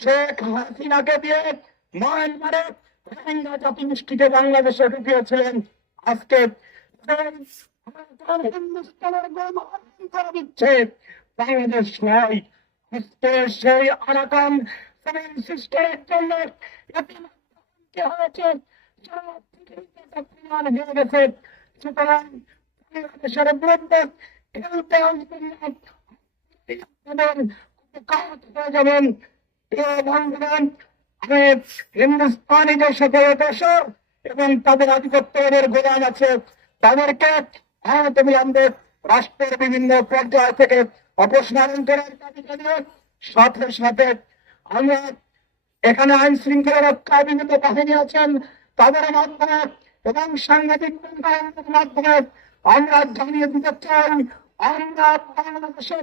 শেখ হাসিনাকে দিয়ে মায়ানমারে রোহিঙ্গা জাতিগোষ্ঠীকে বাংলাদেশে ঢুকিয়েছিলেন। আজকে বাংলাদেশ নয়, আজকে সেই আরাকান সেভেন সিস্টারের জন্য হয়েছে হয়ে গেছে। সুতরাং বাংলাদেশের বিরুদ্ধে খেলতে আসবেন না যাবেন। আমি হিন্দুস্তানিদের সাথে দেশের এবং তাদের আধিপত্যের গোলাম আছে তাদেরকে আহত বিলম্বে রাষ্ট্রের বিভিন্ন পর্যায় থেকে অপসারণ করার দাবি জানিয়ে সাথে সাথে আমরা এখানে আইন শৃঙ্খলা রক্ষা বিভিন্ন বাহিনী আছেন তাদের মাধ্যমে এবং বন্ধুদের মাধ্যমে আমরা জানিয়ে দিতে চাই আমরা বাংলাদেশের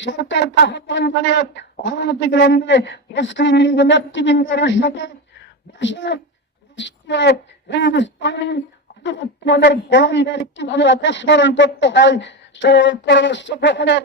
সরকার আহ্বান করে অনতিবিলম্বে মুসলিম লীগ নেতৃবৃন্দের সাথে আমাদের কীভাবে অপসারণ করতে হয়, সেই পরামর্শ গ্রহণের